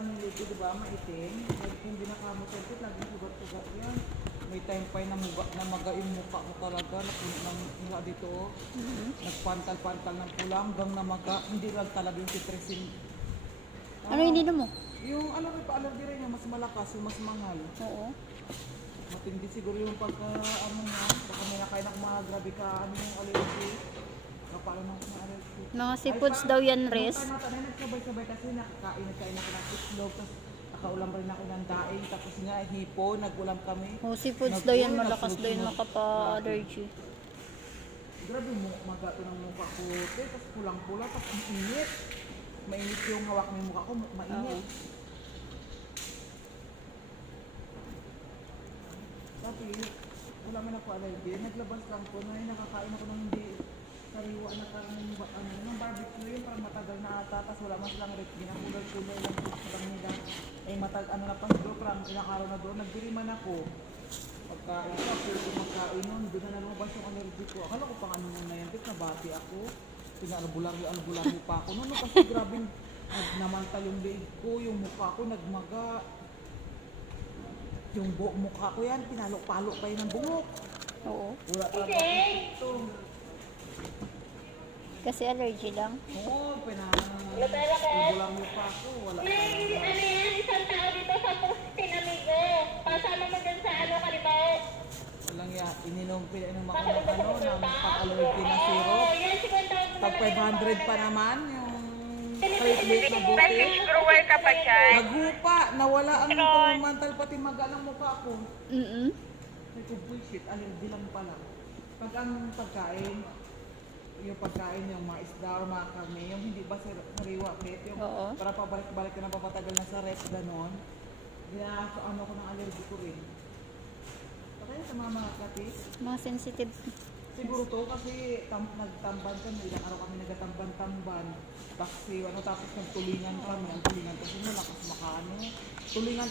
kami dito, di ba? Maitim. Kung binakamot ito, laging sugat-sugat yan. May time pa na maga yung mukha ko talaga. Napuno ng mukha dito. Nagpantal-pantal ng pula hanggang namaga. Hindi lang talaga yung titresin. Ano hindi mo? Yung ano may pa-allergy rin niya, mas malakas, yung mas mangal. Oo. Matindi siguro yung pagka, ano nga, baka may nakain ako mga grabe ka, ano yung allergy. Paano nang mga allergy. Mga seafoods daw yan, Res. Nung time natin, nagsabay-sabay kasi nagkain ako ng itlog, tapos nakaulam rin ako ng daing, tapos nga hipo, nagulam kami. Oh, seafoods daw yan, malakas daw yan makapa-allergy. Grabe mo, magato ng mukha ko, tapos pulang-pula, tapos mainit. Mainit yung hawak ng mukha ko, mainit. Sabi, wala man ako allergy. Naglabas lang ko na nakakain ako ng hindi sariwa na parang ng barbecue yun, parang matagal na ata, tapos wala mas lang rin. Ginagulay-kulay lang lang nila. Eh ano na pa siguro, parang ilang araw na doon, nagdiriman ako. Pagkain ko, after ko magkain nun, doon na lumabas yung allergy ko. Akala ko pang ano na yan, nabati ako. Pinaalbulang pa ako. Noon kasi grabing namantal yung leeg ko, yung mukha ko nagmaga. Yung mukha ko yan, pinalok-palok pa yun ng buhok. Oo. Wala talaga ito. Kasi allergy lang. Oo, pinalbulang mukha ko. Wala talaga. Ano yan, isang tao dito sa postin, amigo. Pasama mo dyan sa ano, kalibaw. Walang ya, ininom ako ng pang-allergy na syrup. Yan, 50,000 Pag 500 pa naman, yung treatment na buti. grower ka pa dyan. Naghupa, nawala ang pumantal pati maga ng mukha ko. Sabi ko, bullshit, allergy lang pala. Pag ang pagkain, yung mga isda o mga karne, yung hindi ba sariwa, pet, yung Oo. para pabalik-balik ka na papatagal na sa ref, ganon. Ano ko ng allergy ko rin. Kaya sa mga katis, Mga sensitive. siguro to kasi nagtamban kami, ilang araw kami nagatamban-tamban. Tapos nagtulingan kami, ang tulingan kasi malakas makaano. Tulingan